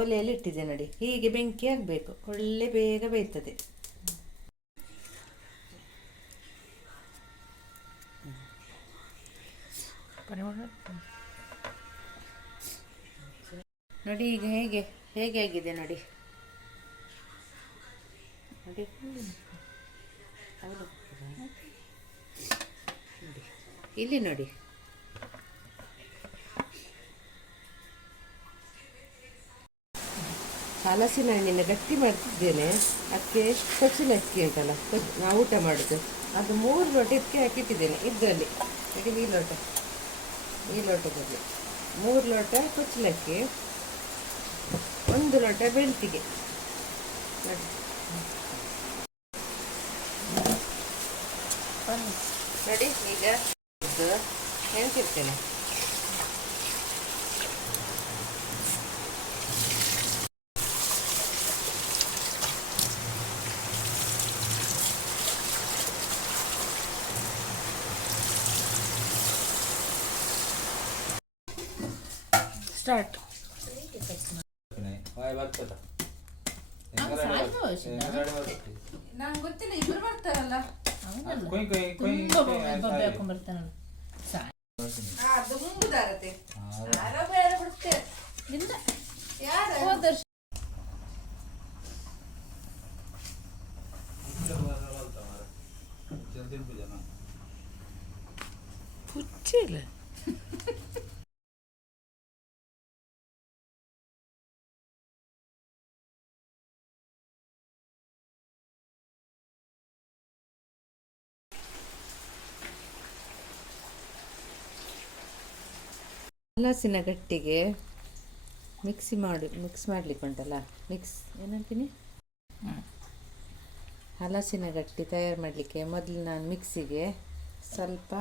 ಒಲೆಯಲ್ಲಿ ಇಟ್ಟಿದೆ ನೋಡಿ. ಹೀಗೆ ಬೆಂಕಿ ಆಗಬೇಕು. ಒಳ್ಳೆ ಬೇಗ ಬೇಯ್ತದೆ. ನೋಡಿ ಈಗ ಹೇಗೆ ಹೇಗೆ ಆಗಿದೆ ನೋಡಿ. ಇಲ್ಲಿ ನೋಡಿ. ಹಲಸಿನ ಹಣ್ಣಿನ ಗಟ್ಟಿ ಮಾಡ್ತಿದ್ದೇನೆ. ಅದಕ್ಕೆ ಕೊಚ್ಚಿನ ಅಕ್ಕಿ ಉಂಟಲ್ಲ ನಾವು ಊಟ ಮಾಡೋದು. ಅದು ಮೂರು ಲೋಟ ಇದಕ್ಕೆ ಹಾಕಿಟ್ಟಿದ್ದೇನೆ, ಇದರಲ್ಲಿ. ಇಡೀ ಈ ಲೋಟ ಈ ಲೋಟದಲ್ಲಿ ಮೂರು ಲೋಟ ಕೊಚ್ಚಿನ ಅಕ್ಕಿ, ಒಂದು ಲೋಟ ಬೆಳ್ತಿಗೆ ನೋಡಿ. ಈಗ ಇದು ಸ್ಟಾರ್ಟ್ ನಂಗೆ ಗೊತ್ತಿಲ್ಲ ಇಬ್ಬರು ಬರ್ತಾರಲ್ಲ. ಅದು ಮುಂಗುದಾಗತ್ತೆ. ಯಾರೋ ಬೇಡ ಬಿಡ್ತೇವೆ ಯಾರು? ಪುಚ್ಚಿಲ್ಲ ಹಲಸಿನ ಗಟ್ಟಿಗೆ ಮಿಕ್ಸಿ ಮಾಡಿ, ಮಿಕ್ಸ್ ಮಾಡಲಿಕ್ಕೆ ಉಂಟಲ್ಲ? ಮಿಕ್ಸ್ ಏನಂತೀನಿ? ಹಲಸಿನ ಗಟ್ಟಿ ತಯಾರು ಮಾಡಲಿಕ್ಕೆ ಮೊದಲು ನಾನು ಮಿಕ್ಸಿಗೆ ಸ್ವಲ್ಪ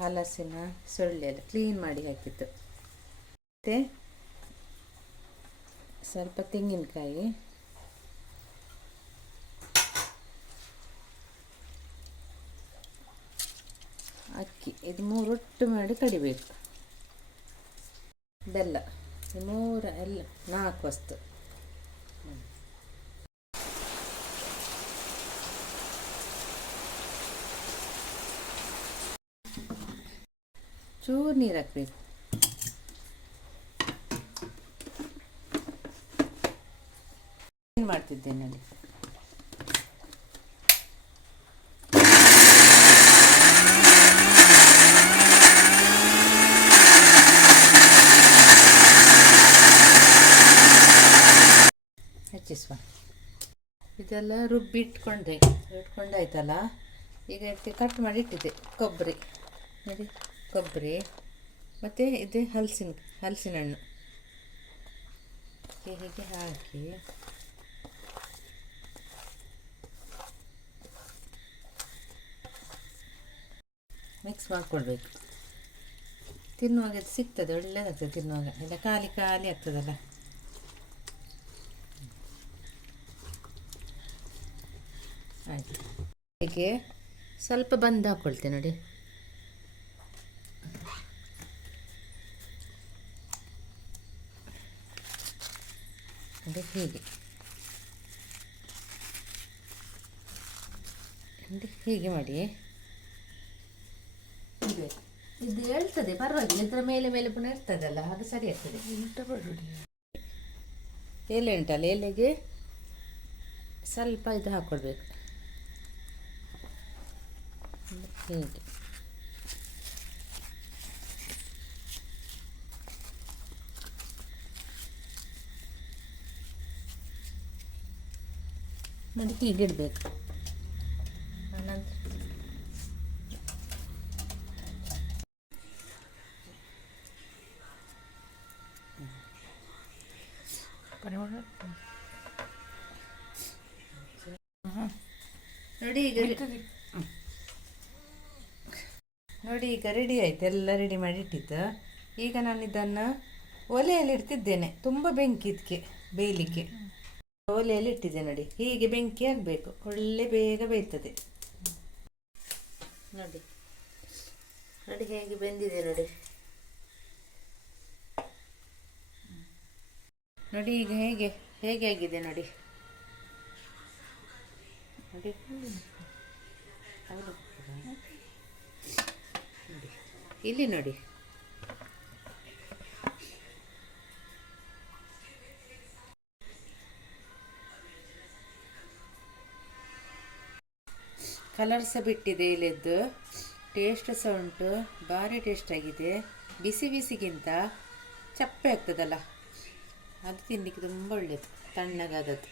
ಹಲಸಿನ ಸೊಳ್ಳೆ ಎಲ್ಲ ಕ್ಲೀನ್ ಮಾಡಿ ಹಾಕಿತ್ತು ಮತ್ತು ಸ್ವಲ್ಪ ತೆಂಗಿನಕಾಯಿ, ಅಕ್ಕಿ, ಇದು ಮೂರು ಒಟ್ಟು ಮಾಡಿ ಕಡಿಬೇಕು. ಬೆಲ್ಲ ಮೂರ ಎಲ್ಲ ನಾಲ್ಕು ವಸ್ತು. ಚೂರು ನೀರು ಹಾಕ್ಬೇಕು. ಏನು ಮಾಡ್ತಿದ್ದೇನೆ ನೋಡಿ ಹಚ್ಚಿಸುವ. ಇದೆಲ್ಲ ರುಬ್ಬಿ ಇಟ್ಕೊಂಡೆ ಇಟ್ಕೊಂಡಾಯ್ತಲ್ಲ ಈಗ ಇದಕ್ಕೆ ಕಟ್ ಮಾಡಿ ಇಟ್ಟಿದ್ದೆ ಕೊಬ್ಬರಿ. ನೋಡಿ, ಕೊಬ್ಬರಿ, ಮತ್ತು ಇದು ಹಲಸಿನ ಹಲಸಿನ ಹಣ್ಣು ಹೀಗೆ ಹಾಕಿ. ಮಿಕ್ಸ್ ಮಾಡಿಕೊಳ್ಬೇಕು. ತಿನ್ನುವಾಗ ಸಿಗ್ತದೆ ಒಳ್ಳೆಯದಾಗ್ತದೆ ತಿನ್ನುವಾಗ. ಇಲ್ಲ ಖಾಲಿ ಖಾಲಿ ಆಗ್ತದಲ್ಲ? ಆಯಿತು. ಹೀಗೆ ಸ್ವಲ್ಪ ಬಂದು ಹಾಕ್ಕೊಳ್ತೆ ನೋಡಿ. ಅದೇ ಹೀಗೆ. ಹೀಗೆ ಮಾಡಿ. ಹೀಗೆ. ಇದು ಹೇಳ್ತದೆ ಪರವಾಗಿಲ್ಲ. ಇದರ ಮೇಲೆ ಮೇಲೆ ಪುನಃ ಇರ್ತದಲ್ಲ ಹಾಗೆ ಸರಿ ಆಗ್ತದೆ. ಎಲೆ ಉಂಟಲ್ಲ ಎಲೆಗೆ ಸ್ವಲ್ಪ ಇದು ಹಾಕ್ಕೊಳ್ಬೇಕು ಹೀಗೆ ನೋಡಿ ಹೀಗೆ ಇಡಬೇಕು. ಆನಂತರ ನೋಡಿ ಈಗ ರೆಡಿ ಆಯಿತು. ಎಲ್ಲ ರೆಡಿ ಮಾಡಿ ಇಟ್ಟಿದ್ದು. ಈಗ ನಾನು ಇದನ್ನು ಒಲೆಯಲ್ಲಿ ಇಡ್ತಿದ್ದೇನೆ. ತುಂಬ ಬೆಂಕಿ ಇದಕ್ಕೆ ಬೇಯಲಿಕ್ಕೆ. ಒಲೆಯಲ್ಲಿ ಇಟ್ಟಿದ್ದೆ ನೋಡಿ. ಹೀಗೆ ಬೆಂಕಿ ಆಗಬೇಕು. ಒಳ್ಳೆ ಬೇಗ ಬೇಯ್ತದೆ. ನೋಡಿ. ನೋಡಿ ಹೇಗೆ ಬೆಂದಿದೆ ನೋಡಿ. ನೋಡಿ ಈಗ ಹೇಗೆ ಹೇಗೆ ಆಗಿದೆ ನೋಡಿ. ನೋಡಿ. ಇಲ್ಲಿ ನೋಡಿ. ಕಲರ್ ಸಹ ಬಿಟ್ಟಿದೆ ಇಲ್ಲಿದ್ದು. ಟೇಸ್ಟ್ ಸಹ ಉಂಟು. ಭಾರಿ ಟೇಸ್ಟ್ ಆಗಿದೆ. ಬಿಸಿ ಬಿಸಿಗಿಂತ ಚಪ್ಪೆ ಆಗ್ತದಲ್ಲ? ಅದು ತಿನ್ನಲಿಕ್ಕೆ ತುಂಬ ಒಳ್ಳೆಯದು ತಣ್ಣಗಾದದ್ದು.